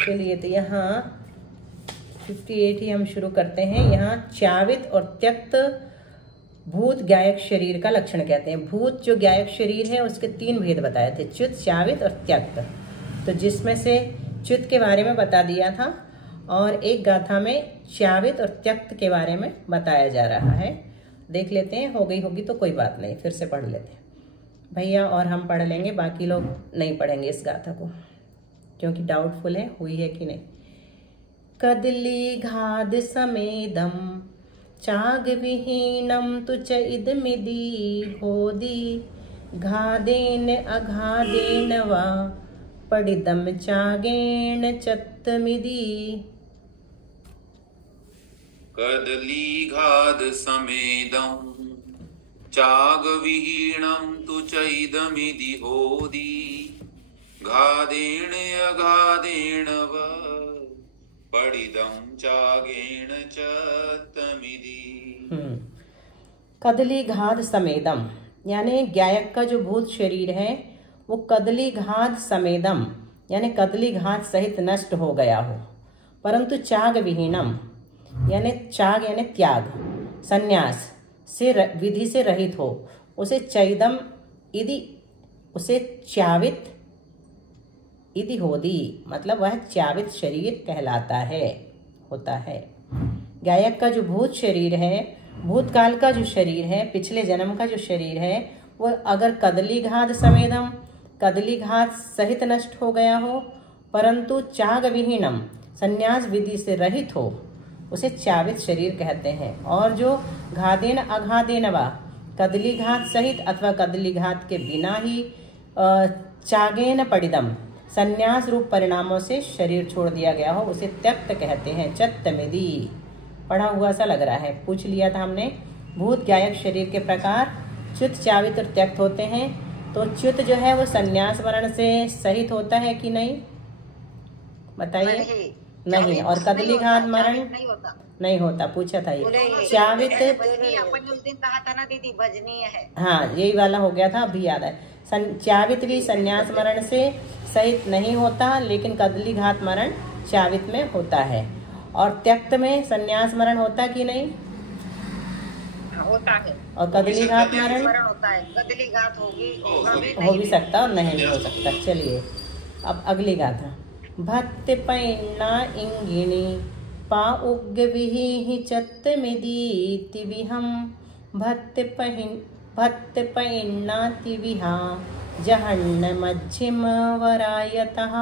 चलिए तो यहाँ 58 ही हम शुरू करते हैं। यहाँ च्यावित और त्यक्त भूत गायक शरीर का लक्षण कहते हैं। भूत जो गायक शरीर है उसके 3 भेद बताए थे, च्युत, च्यावित और त्यक्त। तो जिसमें से च्युत के बारे में बता दिया था और एक गाथा में च्यावित और त्यक्त के बारे में बताया जा रहा है। देख लेते हैं, हो गई होगी तो कोई बात नहीं, फिर से पढ़ लेते हैं भैया और हम पढ़ लेंगे, बाकी लोग नहीं पढ़ेंगे इस गाथा को क्योंकि डाउटफुल है हुई है कि नहीं। कदली घाद समेदम चाग विहीनम तुच इदमिदी होदी घादेन अघादेन वा पडिदम चागेण चत्तमिदी। कदली घाद समेदम चाग विहीणम तुच इदमिदी होदी घादेन अघादेन वा पडिदम चागेण चत्तमिदी। कदली घाद समेदम यानी गायक का जो भूत शरीर है वो कदली घाद समेदम यानी कदली घाद सहित नष्ट हो गया हो, परंतु चाग विहीनम यानी चाग यानी त्याग, संन्यास से विधि से रहित हो, उसे चैदम इति उसे च्यावित इति होदी मतलब वह च्यावित शरीर कहलाता है, होता है। गायक का जो भूत शरीर है, भूतकाल का जो शरीर है, पिछले जन्म का जो शरीर है, वह अगर कदली घात समेदम कदली घात सहित नष्ट हो गया हो, परंतु चाग विहीनम संन्यास विधि से रहित हो, उसे च्यावित शरीर कहते हैं। और जो घादेन अघादेन वा कदली घात सहित अथवा कदली घात के बिना ही चागेन पडिदम संन्यास रूप परिणामों से शरीर छोड़ दिया गया हो, उसे त्यक्त कहते हैं। चत्तमिदी पढ़ा हुआ सा लग रहा है, पूछ लिया था हमने। भूत गायक शरीर के प्रकार च्युत, च्यावित और त्यक्त होते हैं। तो च्युत जो है वो संन्यास वर्ण से सहित होता है कि नहीं, बताइए। नहीं। और कदली घात मरण नहीं होता, पूछा था ये। च्यावित अपन उस दिन कहा था ना दीदी, भजनीय है। हाँ यही वाला हो गया था, अभी याद है। च्यावित भी संन्यास मरण से सहित नहीं होता, लेकिन कदली घात मरण च्यावित में होता है। और त्यक्त में संन्यास मरण होता कि नहीं, होता है। और कदली घात मरण होता है, कदली घात होगी, हो भी सकता और नहीं भी हो सकता। चलिए अब अगली गाथा। भक्त पैन्ना इंगिणी पा उग्ग विहि चत्तमिदी तिविहम भक्त पैन्ना तिविहा जहन्न मध्यम वरायतः।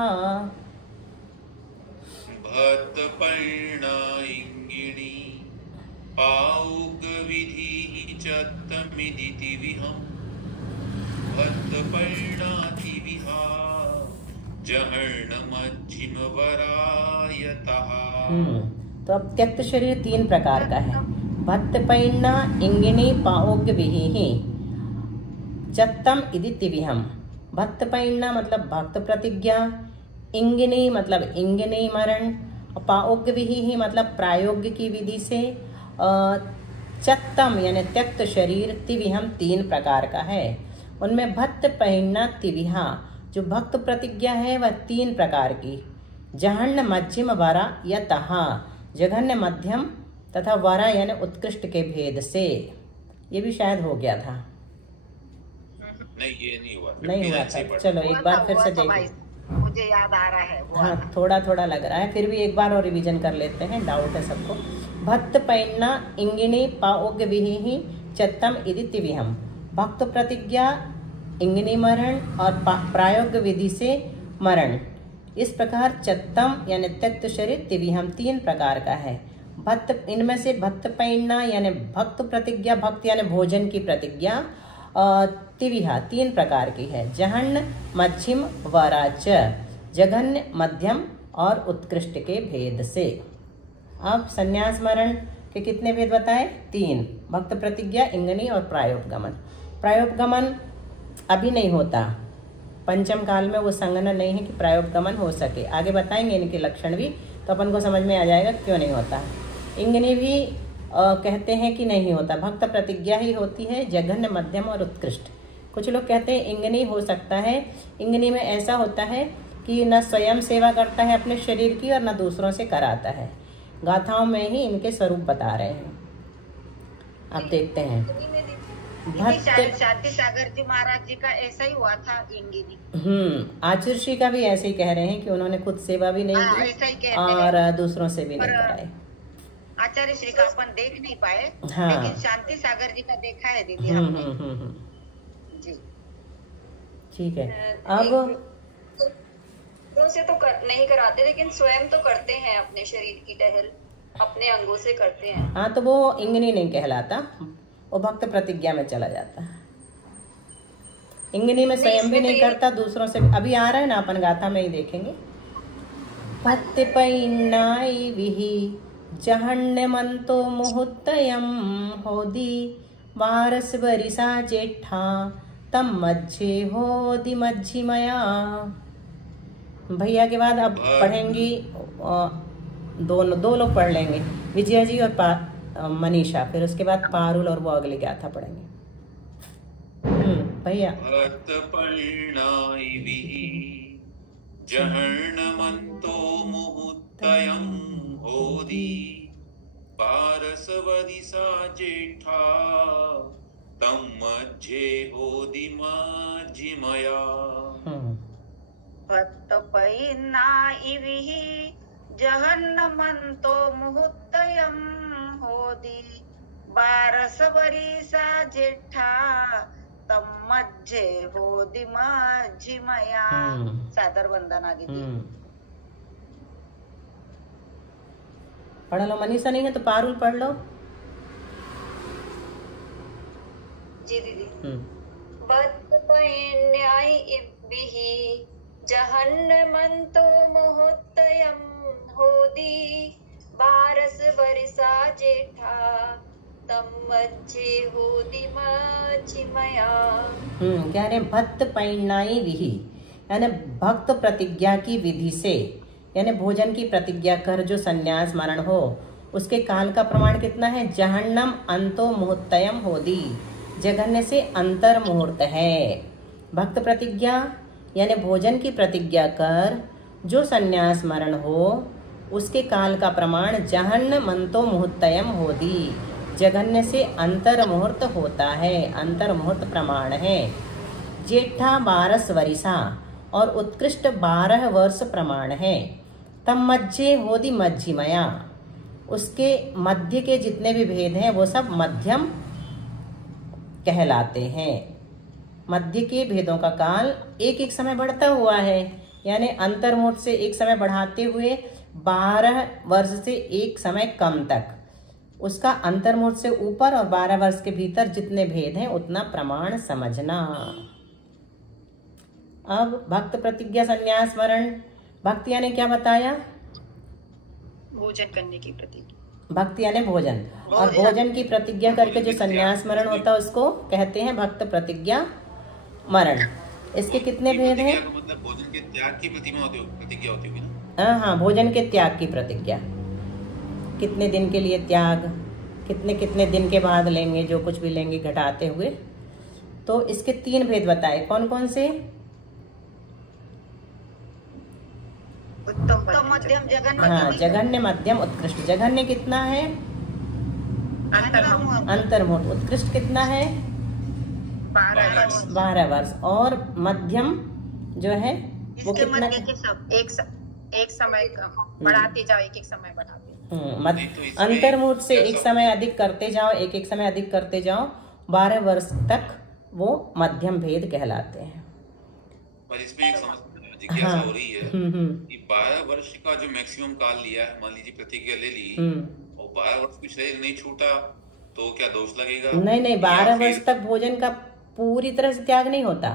भक्त पैन्ना इंगिणी पा उग्ग विहि चत्तमिदी तिविहम भक्त पैन्ना तिविहा जहर्ण मध्यम वरायतः। तो अब त्यक्त शरीर 3 प्रकार का है। भक्त पैन्ना इंगिणी पाओग्य विहि चत्तम इति तिविहम। भक्त पैन्ना मतलब भक्त प्रतिज्ञा, इंगिनी मतलब इंगिनी मरण, पाओग्य विहि मतलब प्रायोग्य की विधि से, चत्तम यानी त्यक्त शरीर, तिविहम 3 प्रकार का है। उनमें भक्त पैन्ना तिविहा जो भक्त प्रतिज्ञा है वह 3 प्रकार की, जहन्न मध्यम वरा या तहा जघन्य मध्यम तथा वरा यानी उत्कृष्ट के भेद से। ये भी शायद हो गया था, नहीं ये नहीं हुआ था। चलो एक बार फिर से देखिए, मुझे याद आ रहा है। हाँ थोड़ा थोड़ा लग रहा है, फिर भी एक बार और रिवीजन कर लेते हैं, डाउट है सबको। भक्त पैन्ना इंगिणी पाओग्य विहि चत्तम इति तिविहम भक्त प्रतिज्ञा, इंगिनी मरण और प्रायोग्य विधि से मरण। इस प्रकार चत्तम यानी त्यक्त शरीर, तिविहम 3 प्रकार का है। भक्त इनमें से भक्त पैन्ना यानी भक्त प्रतिज्ञा, भक्त यानी भोजन की प्रतिज्ञा, तिविहा 3 प्रकार की है। जहन्न मध्यम वराच जघन्य मध्यम और उत्कृष्ट के भेद से। अब संन्यास मरण के कितने भेद बताए, 3, भक्त प्रतिज्ञा, इंगनी और प्रायोपगमन। प्रायोपगमन अभी नहीं होता, पंचम काल में वो संगना नहीं है कि प्रायोपगमन हो सके। आगे बताएंगे इनके लक्षण भी, तो अपन को समझ में आ जाएगा क्यों नहीं होता। इंगनी भी कहते हैं कि नहीं होता, भक्त प्रतिज्ञा ही होती है, जघन्य मध्यम और उत्कृष्ट। कुछ लोग कहते हैं इंगनी हो सकता है। इंगनी में ऐसा होता है कि न स्वयं सेवा करता है अपने शरीर की और न दूसरों से कराता है। गाथाओं में ही इनके स्वरूप बता रहे हैं। अब देखते हैं दीदी शांति सागर जी महाराज जी का ऐसा ही हुआ था इंगिनी। आचुर्षी का भी ऐसे ही कह रहे हैं कि उन्होंने खुद सेवा भी नहीं ऐसा ही की कहते और हैं। दूसरों से भी नहीं कराए। आचार्य श्री का अपन देख नहीं पाए, हाँ। लेकिन शांति सागर जी का देखा है दीदी हमने। जी ठीक है। अब दूसरों से तो नहीं कराते, लेकिन स्वयं तो करते हैं, अपने शरीर की टहल अपने अंगों से करते हैं। हाँ, तो वो इंगिनी नहीं कहलाता, वो भक्त प्रतिज्ञा में चला जाता है। इंगिनी में स्वयं भी नहीं करता, दूसरों से भी। अभी आ रहा है ना, अपन गाथा में ही देखेंगे। भक्त पैनाई विहि जहन्नमंतो मुहुत्तयम होदी वारस बरिसा जेठा तम मज्जे होदी मज्जिमया। भैया के बाद अब पढ़ेंगी दो लोग पढ़ लेंगे, विजया जी और मनीषा। फिर उसके बाद पारुल और वो अगली गाथा पढ़ेंगे। भैया। भक्त परिणाई विहि जहर्णमन्तो मुहुत्तयं होदी पारसवदिसा जेठा तं मध्ये होदी मज्जिमया। भक्त पैनाई विहि जहन्नमंतो मुहुत्तयं होदी बारस वरिसा जेठा तम मज्जे होदी मज्जिमया। सादर वंदना दीदी। पढ़ लो। मनीषा नहीं है तो पारुल पढ़ लो। जी दीदी। भक्त पैनाई विहि जहन्नमंतो मुहुत्तयं होदी बारस बरिसा जेठा तम मज्जे होदी मज्जिमया। कह रहे भक्त पैनाई विहि, यानी भक्त प्रतिज्ञा की विधि से, यानी भोजन की प्रतिज्ञा कर जो संन्यास मरण हो, उसके काल का प्रमाण कितना है? जहन्नम अंतो मुहुत्तयम होदी, जघन्य से अंतर मुहूर्त है। भक्त प्रतिज्ञा यानी भोजन की प्रतिज्ञा कर जो संन्यास मरण हो, उसके काल का प्रमाण जहन्नम अंतो मुहुत्तयम होदी, जघन्य से अंतर मुहूर्त होता है, अंतर मुहूर्त प्रमाण है। जेठा 12 वरिसा और उत्कृष्ट 12 वर्ष प्रमाण है। तम मज्जे होदी मज्जिमया, उसके मध्य के जितने भी भेद हैं वो सब मध्यम कहलाते हैं। मध्य के भेदों का काल एक एक समय बढ़ता हुआ है, यानी अंतर्मुहूर्त से एक समय बढ़ाते हुए 12 वर्ष से एक समय कम तक, उसका अंतर्मुहूर्त से ऊपर और 12 वर्ष के भीतर जितने भेद हैं उतना प्रमाण समझना। अब भक्त प्रतिज्ञा संन्यास मरण, भक्ति यानी क्या बताया? भोजन करने की प्रतिज्ञा। भक्ति यानी भोजन, और भोजन की प्रतिज्ञा करके जो संन्यास मरण होता है उसको कहते हैं भक्त प्रतिज्ञा मरण। इसके कितने भेद हैं? मतलब भोजन के त्याग की प्रतिज्ञा होती होगी ना? हाँ, भोजन के त्याग की प्रतिज्ञा। कितने दिन के लिए त्याग, कितने कितने दिन के बाद लेंगे, जो कुछ भी लेंगे घटाते हुए। तो इसके 3 भेद बताए, कौन कौन से? उत्तम मध्यम जघन्य। हाँ, जघन्य मध्यम उत्कृष्ट। जघन्य कितना है? अंतर्मुहूर्त। उत्कृष्ट कितना है? 12 वर्ष। और मध्यम जो है वो कितना? एक समय बढ़ाते जाओ, एक समय बढ़ाते। अंतर्मुहूर्त से एक समय अधिक करते जाओ, एक एक समय अधिक करते जाओ, 12 वर्ष तक वो मध्यम भेद कहलाते हैं। पर इसमें एक जिज्ञासा हो रही है कि 12 वर्ष का जो मैक्सिमम काल लिया है, मान लीजिए प्रतिज्ञा ले ली और 12 वर्ष भी शरीर नहीं छूटा तो क्या दोष लगेगा? नहीं, 12 वर्ष तक भोजन का पूरी तरह से त्याग नहीं होता।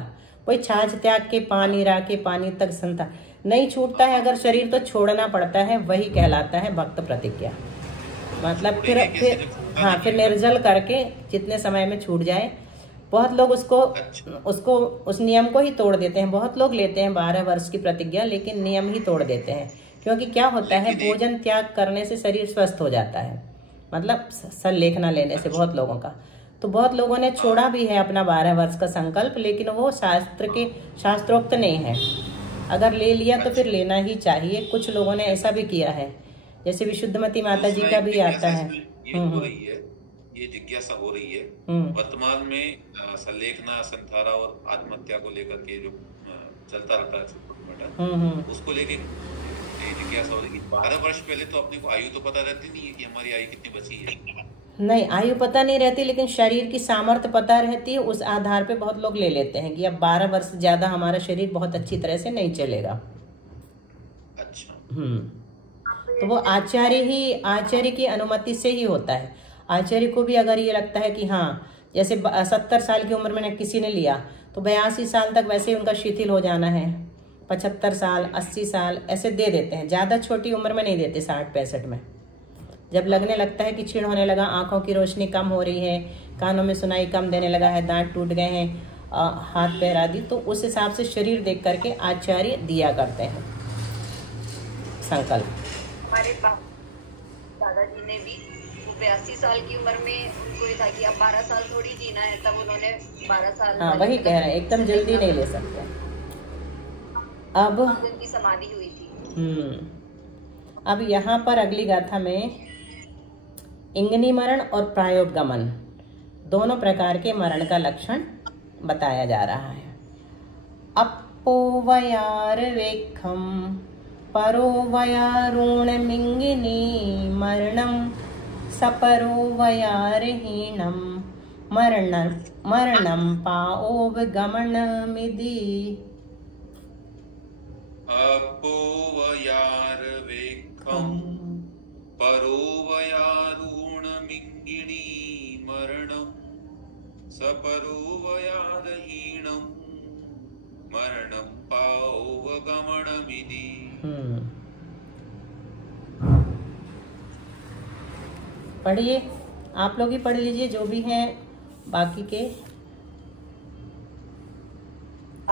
कोई छाछ त्याग के, पानी रा के, पानी तक संता नहीं छूटता है। अगर शरीर तो छोड़ना पड़ता है, वही कहलाता है भक्त प्रतिज्ञा। मतलब फिर निर्जल करके जितने समय में छूट जाए। बहुत लोग उसको उस नियम को ही तोड़ देते हैं। बहुत लोग लेते हैं 12 वर्ष की प्रतिज्ञा, लेकिन नियम ही तोड़ देते हैं। क्योंकि क्या होता है, भोजन त्याग करने से शरीर स्वस्थ हो जाता है, मतलब सल्लेख न लेने से बहुत लोगों का। तो बहुत लोगों ने छोड़ा भी है अपना 12 वर्ष का संकल्प, लेकिन वो शास्त्रोक्त नहीं है। अगर ले लिया तो फिर लेना ही चाहिए। कुछ लोगों ने ऐसा भी किया है, जैसे विशुद्धमती माता जी का भी आता है। ये हो रही है, ये जिज्ञासा हो रही है वर्तमान में। सल्लेखना, संथारा और आत्महत्या को लेकर के जो चलता रहता है छोटा, उसको लेके जिज्ञासा हो रही है। 12 वर्ष पहले तो अपने को आयु तो पता रहती नहीं है कि हमारी आयु कितनी बची है। नहीं, आयु पता नहीं रहती, लेकिन शरीर की सामर्थ्य पता रहती है। उस आधार पे बहुत लोग ले लेते हैं कि अब 12 वर्ष ज्यादा हमारा शरीर बहुत अच्छी तरह से नहीं चलेगा। अच्छा। तो वो आचार्य की अनुमति से ही होता है। आचार्य को भी अगर ये लगता है कि हाँ, जैसे 70 साल की उम्र में किसी ने लिया तो 82 साल तक वैसे ही उनका शिथिल हो जाना है, 75 साल 80 साल ऐसे दे देते हैं। ज़्यादा छोटी उम्र में नहीं देते, 60-65 में। जब लगने लगता है कि क्षीण होने लगा, आंखों की रोशनी कम हो रही है, कानों में सुनाई कम देने लगा है, दांत टूट गए हैं, हाथ पैर आदि, तो उस हिसाब से शरीर देख करके आचार्य दिया करते हैं संकल्प। हमारे दादाजी ने भी 82 साल की उम्र में उनको ये था कि अब 12 साल थोड़ी जीना है, तब उन्होंने 12 साल। हाँ, वही कह रहे हैं, एकदम जल्दी नहीं ले सकते। अब उनकी समाधि हुई थी। अब यहाँ पर अगली गाथा में इंगनी मरण और प्रायोपगमन दोनों प्रकार के मरण का लक्षण बताया जा रहा है। अपोवयार वेखम परोवयारुण मिंगिनी मरणम सपरोवयारहीणम मरणम पाओवगमनमिति। अपोवयार वेखम परोवयारुण मिंगिनी मरणम सपरोवयारहीणम मरणम पाओवगमनमिति। पढ़िए, आप लोग ही पढ़ लीजिए जो भी हैं बाकी के।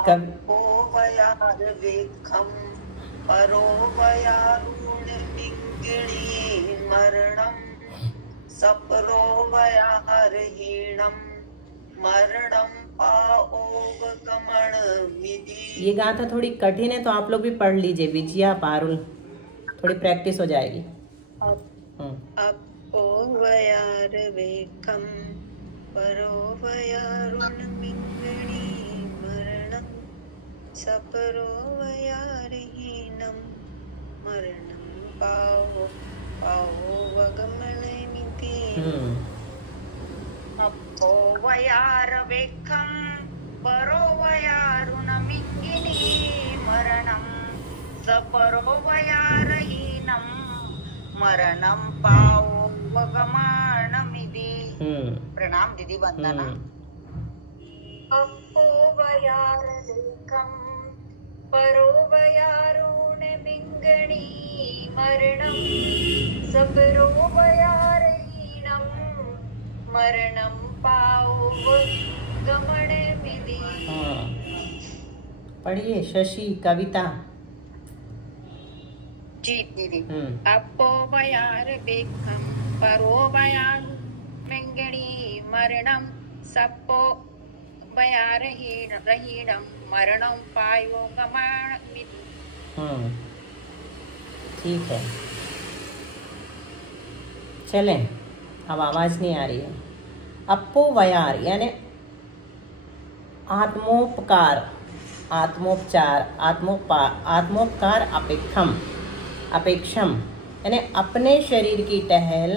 अपोवयार वेखम परोवयारुण मिंगिनी मरणम सपरोवयारहीणम मरणम पाओवगमनमिति। ये गाथा थोड़ी कठिन है, तो आप लोग भी पढ़ लीजिए। विजया, पारुल, थोड़ी प्रैक्टिस हो जाएगी। अपोवयार वेखम परोवयारुण मिंगिनी मरणम सपरोवयारहीणम मरणम पाओवगमनमिति। अपोवयार वेखम परोवयारुण मिंगिनी मरणम सपरोवयारहीणम मरणम पाओवगमनमिति। प्रणाम दीदी, वंदना। अपोवयार वेखम परोवयारुण मिंगिनी मरणम सपरोवयारहीणम मरणम पाओवगमनमिति। पढ़िए शशि, कविता। जी दीदी। अपोवयार वेखम परोवयारुण मिंगिनी मरणम सपरोवयारहीणम मरणम पाओवगमनमिति। ठीक है, चलें। अब आवाज नहीं आ रही है। अपोवयार यानी आत्मोपकार, आत्मोपचार, आत्मोपकार, अपेक्षम यानी अपने शरीर की टहल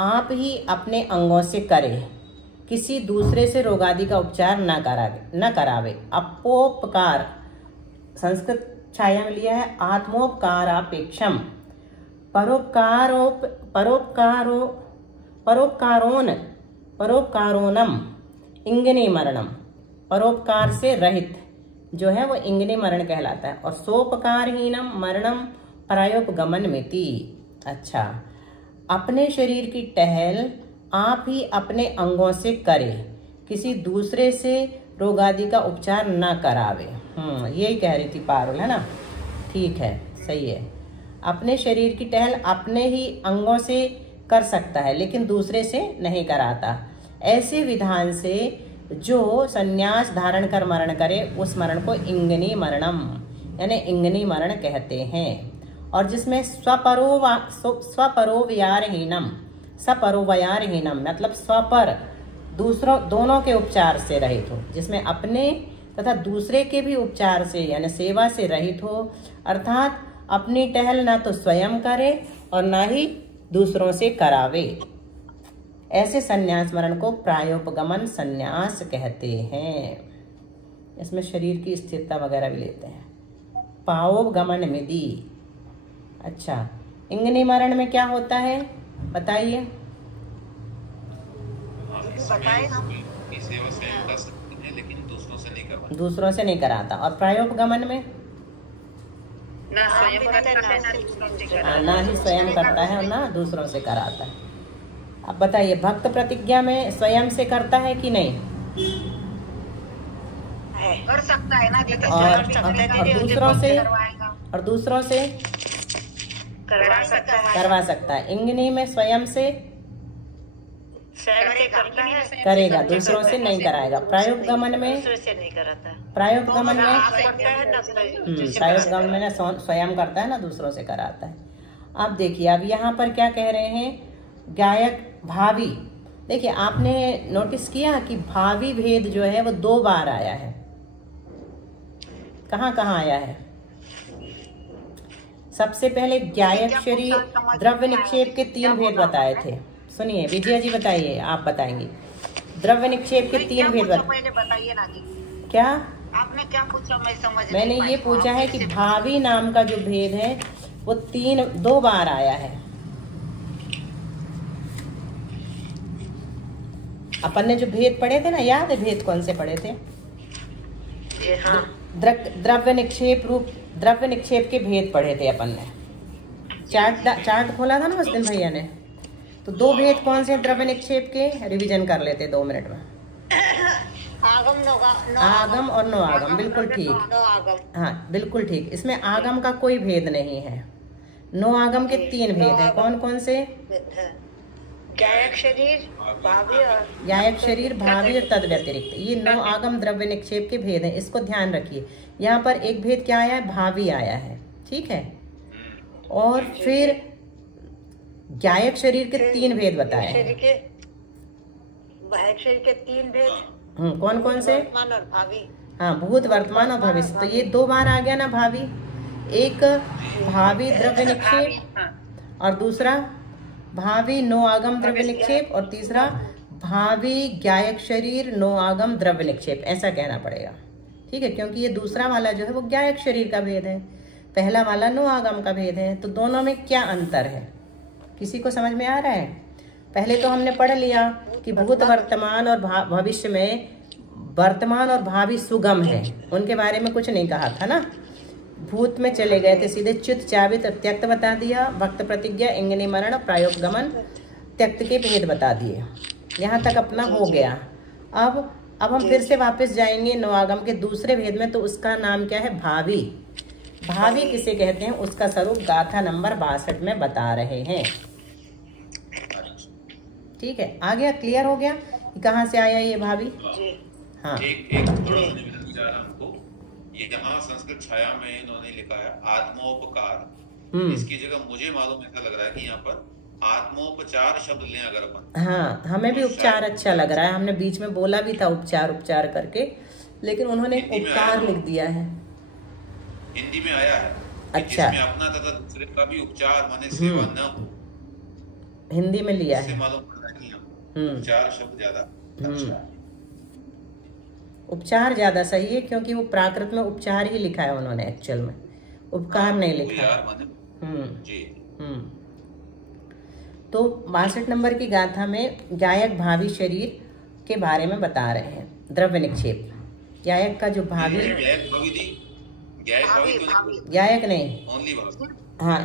आप ही अपने अंगों से करें, किसी दूसरे से रोगादि का उपचार न करावे। अपोपकार संस्कृत छाया में लिया है आत्मोपकारापेक्षम। परोपकारोनम इंगनी मरणम, परोपकार से रहित जो है वो इंगनी मरण कहलाता है। और सोपकारहीनम मरणम प्रायोपगमनमिति। अच्छा, अपने शरीर की टहल आप ही अपने अंगों से करे, किसी दूसरे से रोगादि का उपचार न करावे। यही कह रही थी पारुल, है ना? ठीक है, सही है। अपने शरीर की टहल अपने ही अंगों से कर सकता है, लेकिन दूसरे से नहीं कराता। ऐसे विधान से जो संन्यास धारण कर मरण करे, उस मरण को इंगनी मरणम, यानी इंगनी मरण कहते हैं। और जिसमें स्वपरोवयारहीनम, सपरोवयारहीनम मतलब स्वपर दूसरों दोनों के उपचार से रहित हो, जिसमें अपने तथा दूसरे के भी उपचार से यानी सेवा से रहित हो, अर्थात अपनी टहल ना तो स्वयं करे और ना ही दूसरों से करावे। ऐसे संन्यास मरण को प्रायोपगमन संन्यास कहते हैं। इसमें शरीर की स्थिरता वगैरह भी लेते हैं। पावोपगमन विधि। अच्छा, इंगनी मरण में क्या होता है बताइए। सेवा स्वयं कर सकते हैं लेकिन दूसरों से नहीं करवाते। दूसरों से नहीं कराता। और प्रायोपगमन में ना स्वयं करता है ना ही स्वयं करता है और ना दूसरों से कराता है। अब बताइए, भक्त प्रतिज्ञा में स्वयं से करता है कि नहीं? कर सकता है ना दीदी, और दूसरों से करवा सकता है। करवा सकता है। इंगनी में स्वयं से करता है, करेगा, दूसरों से नहीं कराएगा। प्रायोपगमन में दूसरे से नहीं कराता है। प्रायोपगमन में करता है ना प्रायोपगमन में स्वयं करता है ना दूसरों से कराता है। अब देखिए, अब यहाँ पर क्या कह रहे हैं, गायक भावी। देखिए, आपने नोटिस किया कि भावी भेद जो है वो 2 बार आया है। कहाँ कहाँ आया है? सबसे पहले गायक शरीर द्रव्य निक्षेप के 3 भेद बताए थे। सुनिए विजया जी, बताइए, आप बताएंगे। द्रव्य निक्षेप के 3 भेद बताइए ना दीदी। क्या आपने क्या पूछा? मैं समझ नहीं मैंने ये पाई। पूछा है कि भावी नाम का जो भेद है वो 2 बार आया है। अपन ने जो भेद पढ़े थे ना, याद है भेद कौन से पढ़े थे? हाँ। द्रव्य निक्षेप के भेद पढ़े थे अपन ने। चार्ट खोला था ना उस दिन भैया ने। तो 2 भेद कौन से द्रव्य निक्षेप के? रिवीजन कर लेते 2 मिनट में। आगम और नो आगम, बिल्कुल ठीक। हाँ बिल्कुल ठीक। इसमें आगम का कोई भेद नहीं है। नो आगम के 3 भेद हैं। कौन कौन से? गायक शरीर, भावी और तद व्यतिरिक्त। ये 9 आगम द्रव्य निक्षेप के भेद हैं। इसको ध्यान रखिए। यहाँ पर एक भेद क्या आया है? भावी आया है, ठीक है। और फिर गायक शरीर के 3 भेद बताए हैं। गायक शरीर के 3 भेद कौन कौन से? वर्तमान और भावी। हाँ, भूत, वर्तमान और भविष्य। तो ये 2 बार आ गया ना भावी। एक भावी द्रव्य निक्षेप और दूसरा भावी नो आगम द्रव्य निक्षेप और तीसरा भावी गायक शरीर नो आगम द्रव्य निक्षेप। ऐसा कहना पड़ेगा, ठीक है, क्योंकि ये दूसरा वाला जो है वो गायक शरीर का भेद है, पहला वाला नो आगम का भेद है। तो दोनों में क्या अंतर है? किसी को समझ में आ रहा है? पहले तो हमने पढ़ लिया कि भूत, वर्तमान और भविष्य में वर्तमान और भावी सुगम है, उनके बारे में कुछ नहीं कहा था ना। भूत में चले गए थे सीधे। च्युत, चावित, त्यक्त बता दिया। भक्त प्रतिज्ञा, इंगनी मरण, प्रायोपगमन, त्यक्त के भेद बता दिए। यहाँ तक अपना हो गया। अब हम फिर से वापस जाएंगे नो आगम के दूसरे भेद में। तो उसका नाम क्या है? भावी। भावी किसे कहते हैं उसका स्वरूप गाथा नंबर 62 में बता रहे हैं, ठीक है। आ गया? क्लियर हो गया कि कहाँ से आया ये भावी? हाँ, एक थोड़ा सा निवेदन जा रहा हमको। ये यहाँ संस्कृत छाया में इन्होंने लिखा है आत्मोपकार। इसकी जगह मुझे मालूम ऐसा लग रहा है कि यहाँ पर आत्मोपचार शब्द लें अगर अपन। हाँ, हमें भी उपचार अच्छा लग रहा है। हमने बीच में बोला भी था उपचार करके, लेकिन उन्होंने उपकार लिख दिया है। हिंदी में आया है। अच्छा, इसमें अपना तथा दूसरे का भी उपचार माने सेवा न हो, हिंदी में लिया है। मालूम पड़ रहा है कि उपचार शब्द ज्यादा उपचार ज्यादा सही है, क्योंकि वो प्राकृत में उपचार ही लिखा है उन्होंने, एक्चुअल में उपकार नहीं लिखा। तो 62 नंबर की गाथा में गायक भावी शरीर के बारे में बता रहे हैं। द्रव्य निक्षेप, गायक का जो भावी, गायक नहीं, हाँ